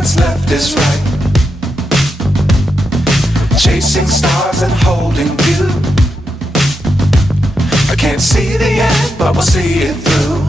what's left is right. Chasing stars and holding you. I can't see the end, but we'll see it through.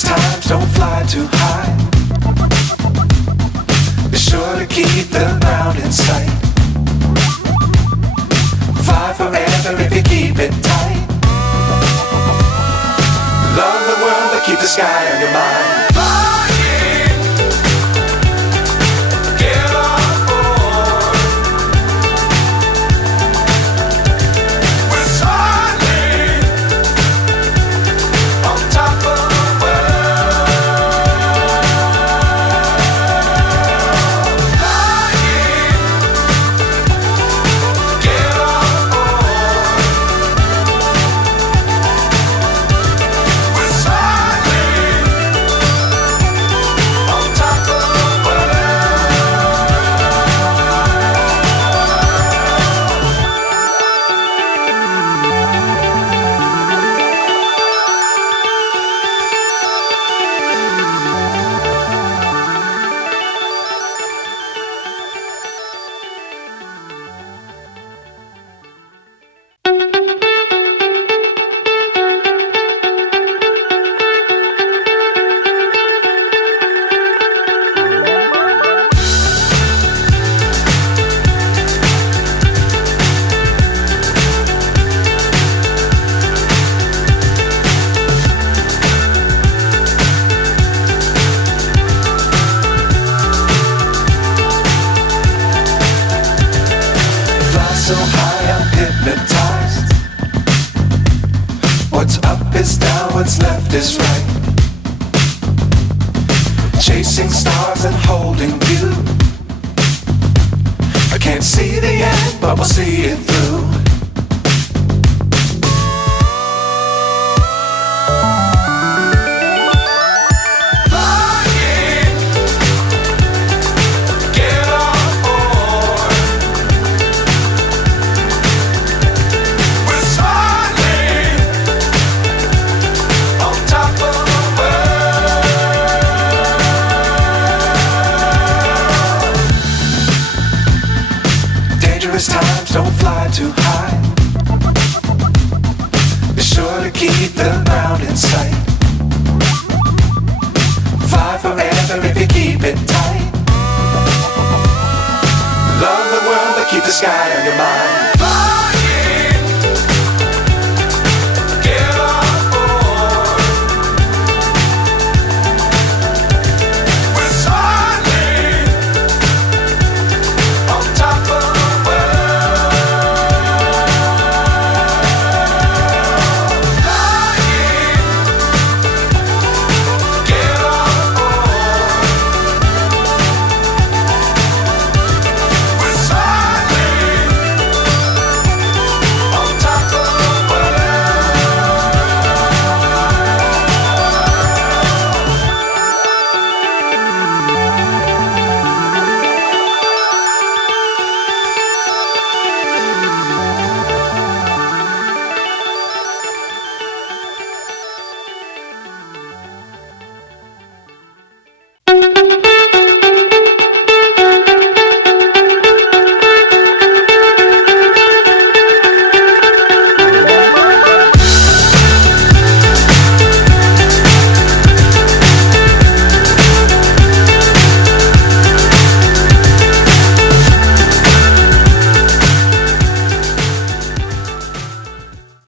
Times don't fly too high. Be sure to keep the ground in sight. Fly forever if you keep it tight. Love the world but keep the sky on your mind. So high I'm hypnotized. What's up is down, what's left is right. Chasing stars and holding you. I can't see the end, but we'll see it through.